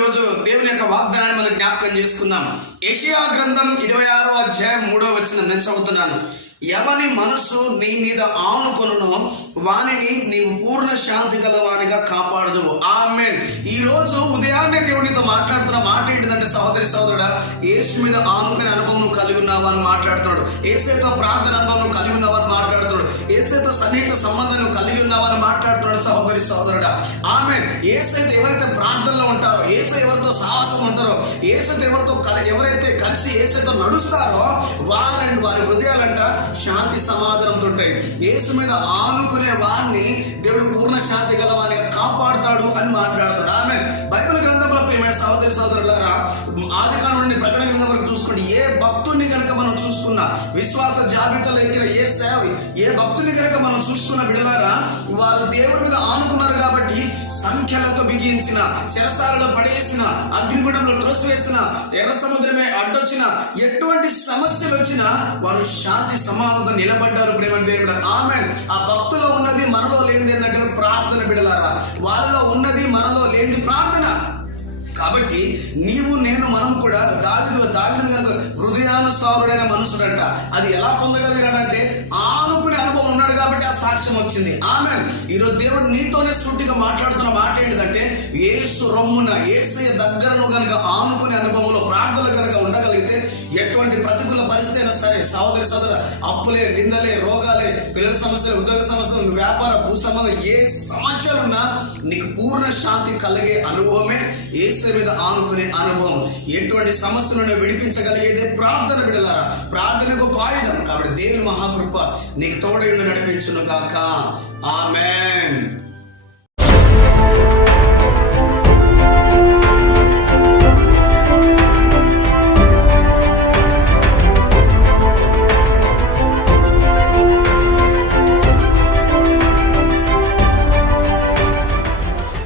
ఈరోజు దేవుని యొక్క వాగ్దానాన్ని మనం జ్ఞాపకం చేసుకుందాం. యెషయా గ్రంథం 26వ అధ్యాయం 3వ వచనం నేను చదువుతున్నాను. ఎవని మనసు నీ మీద ఆనుకొనునో వానిని నీవు పూర్ణ శాంతి గలవానిగా కాపాడదువు. ఆమేన్. ఈ రోజు ఉదయాన్నే దేవునితో మాట్లాడుతున్న మాట ఏంటిదంటే, సహోదరి సహోదరుడా, యేసు మీద ఆనుకునే అనుభవం నువ్వు కలిగి ఉన్నావా అని మాట్లాడుతున్నాడు. యేసుతో ప్రార్థన అనుభవం నువ్వు కలిగి ఉన్నావా అని మాట్లాడుతున్నాడు. యేసుతో సన్నిహిత సంబంధం నువ్వు కలిగి ఉన్నావా అని మాట్లాడుతున్నాడు. సహోదరి సహోదరుడా, ఆమేన్. యేసుతో ఎవరైతే ప్రార్థనలో ఉంటారో, యేసు ఎవరితో సాహసం ఉంటారో, యేసుతో ఎవరైతే కలిసి యేసుతో నడుస్తారో వారి హృదయాలంట శాంతి సమాధానంతో ఉంటాయి. యేసు మీద ఆనుకునే వారిని దేవుడు పూర్ణ శాంతి గలవానిగా కాపాడుతాడు అని మాట్లాడుతాడు. ఆమేన్. బైబిల్ గ్రంథంలో ప్రియమైన సహోదరి సహోదరులారా, ఆదికాండం నుండి ప్రకటన గ్రంథం వరకు చూసుకోండి. ఏ భక్తుడిని కనుక మనం చూసుకున్నా, విశ్వాస జాబితాలో ఎక్కిన ఏ భక్తుని కనుక మనం చూసుకున్న బిడ్డలారా, వారు దేవుడి మీద ఆనుకున్నారు కాబట్టి సంఖ్యలతో బిగించిన, చెరసాలలో పడేసిన, అగ్నిగుండంలో త్రోసివేసిన, ఎర్ర సముద్రమే అడ్డొచ్చిన, ఎటువంటి సమస్యలు వచ్చినా వారు శాంతి సమాధానంతో నిలబడ్డారు. ప్రేమ దేవుడు. ఆమేన్. ఆ భక్తులో ఉన్నది మనలో లేనిది ఏంటంటే ప్రార్థన బిడ్డలారా. వాళ్ళలో ఉన్నది మనలో లేనిది ప్రార్థన. కాబట్టి నీవు నేను మనం కూడా దావీదు కనుక హృదయానుసారుడైన మనుషుడంట. అది ఎలా పొందగలిగాడంటే ఆనుకునే అనుభవం ఉన్నాడు కాబట్టి ఆ సాక్ష్యం వచ్చింది. ఆమేన్. ఈరోజు దేవుడు నీతోనే సూటిగా మాట్లాడుతున్న మాట ఏంటిదంటే, యేసు రొమ్మున యేసయ్య దగ్గరను కనుక ఆనుకునే అనుభవంలో ప్రార్థనలు కనుక ఉండగలిగితే ఎటువంటి ప్రతికూల పరిస్థితి అయినా సరే, సహోదరి సోదర, అప్పులే, నిందలే, రోగాలే, పిల్లల సమస్యలు, ఉద్యోగ సమస్యలు, వ్యాపార భూ సంబంధం, ఏ సమస్యలున్నా నీకు పూర్ణ శాంతి కలిగే అనుభవమే యేసు మీద ఆనుకునే అనుభవం. ఎటువంటి సమస్యలను విడిపించగలిగేదే ప్రార్థన బిడ్డలారా. ప్రార్థనకు ఆయుధం. కాబట్టి దేవుని మహాకృప నీకు తోడై నడిపించును గాక. ఆమేన్.